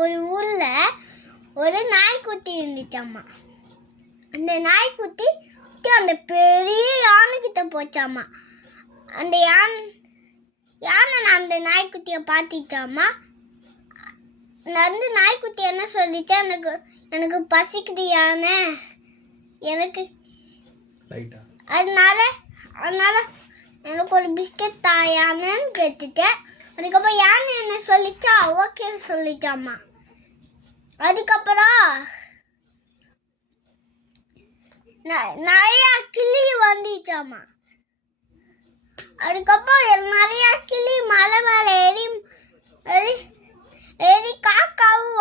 ஒரு ஊரில் ஒரு நாய்க்குட்டி இருந்துச்சாம்மா. அந்த நாய்க்குட்டி அந்த பெரிய யானைக்கிட்ட போச்சாம்மா. அந்த யானை அந்த நாய்க்குட்டியை பார்த்துச்சாம்மா. அந்த நாய்க்குட்டி என்ன சொல்லிச்சா, எனக்கு பசிக்குது யானை, எனக்கு அதனால எனக்கு ஒரு பிஸ்கட் தாயானு கேட்டுட்டேன். அதுக்கப்புறம் யானை என்ன சொல்லிச்சா, ஓகே சொல்லிச்சாம்மா. அதுக்கப்புறம் நிறையா கிளி வந்துச்சாம்மா. அதுக்கப்புறம் நிறையா கிளி மலை மேலே ஏறி காக்காவும்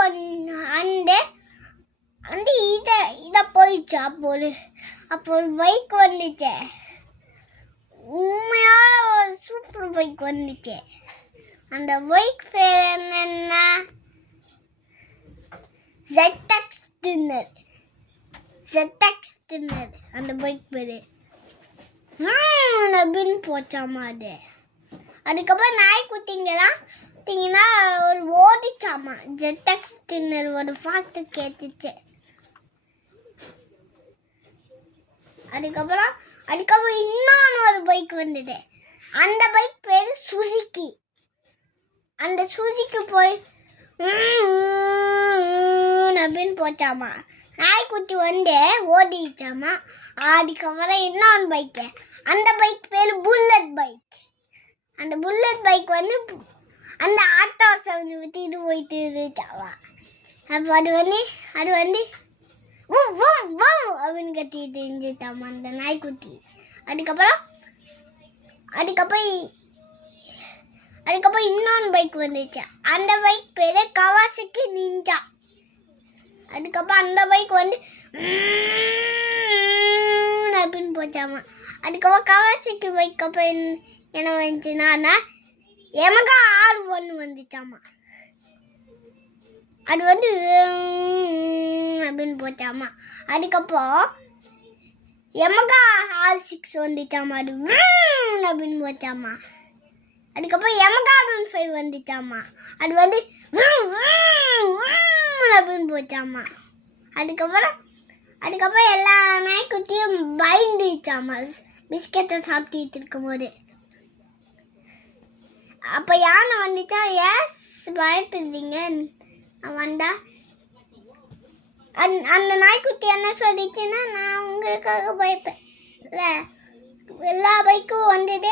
வந்து இதை போயிடுச்சு. அப்போ ஒரு பைக் வந்துச்சு, உண்மையான ஒரு சூப்பர் பைக் வந்துச்சு. அந்த பைக் பேர் என்னன்னா ZX Thinner. அந்த பைக் பேரு அப்படின்னு போச்சாமா. அதுக்கப்புறம் நாய்க்குட்டிங்கன்னா ஒரு ஓடிச்சாமா. ZX Thinner ஒரு ஃபாஸ்ட் கேட்டுச்சு. அதுக்கப்புறம் இன்னொன்று ஒரு பைக் வந்தது. அந்த பைக் பேரு சுசுகி. அந்த சுசுகி போய் அப்படின்னு போச்சாமா. நாய்க்குட்டி ஓடிச்சாமா. அதுக்கப்புறம் இன்னொன்று பைக்கு, அந்த பைக் பேர் புல்லட் பைக். அந்த புல்லட் பைக் அந்த ஆட்டோ சவுண்ட் விட்டுட்டு போயிட்டு இருந்துச்சாமா. அப்போ அது அப்படின்னு கத்திட்டு இருந்துச்சாமா அந்த நாய்க்குட்டி. அதுக்கப்புறம் இன்னொன்று பைக் வந்துச்சு. அந்த பைக் பேரு கவாசகி நிஞ்சா. அதுக்கப்புறம் அந்த பைக் அப்படின்னு போச்சாமா. அதுக்கப்புறம் கவாசகி பைக் அப்புறம் என்ன வந்துச்சுன்னா எமகா R1 வந்துச்சாமா. அது அப்படின்னு போச்சாமா. அதுக்கப்புறம் எமகா R6 வந்துச்சாமா. அது அப்படின்னு போச்சாமா. அதுக்கப்புறம் எமகா R15 வந்துச்சாமா. அது அப்படின்னு போச்சாமா. அதுக்கப்புறம் எல்லா நாய்க்குட்டியும் பயந்துச்சாமா பிஸ்கெட்டை சாப்பிட்டு இருக்கும்போது. அப்போ யானை வந்துச்சா, எஸ் பயப்படுறீங்க வந்தா. அந்த நாய்க்குட்டி என்ன சொல்லிச்சுன்னா, நான் உங்களுக்காக பயப்பேன் இல்லை, எல்லா பைக்கும் வந்துட்டு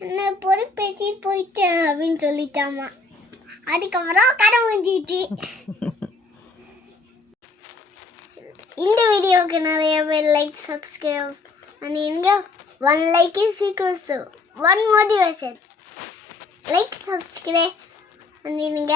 என்ன பொறுப்பேற்றி போயிட்டேன் அப்படின்னு சொல்லிட்டாமா. அதுக்கப்புறம் கடை முடிஞ்சிச்சு. இந்த வீடியோவுக்கு நிறைய பேர் லைக் சப்ஸ்கிரைப் பண்ணிடுங்க. 1 like is equals to 1 motivation. Like subscribe பண்ணிடுங்க.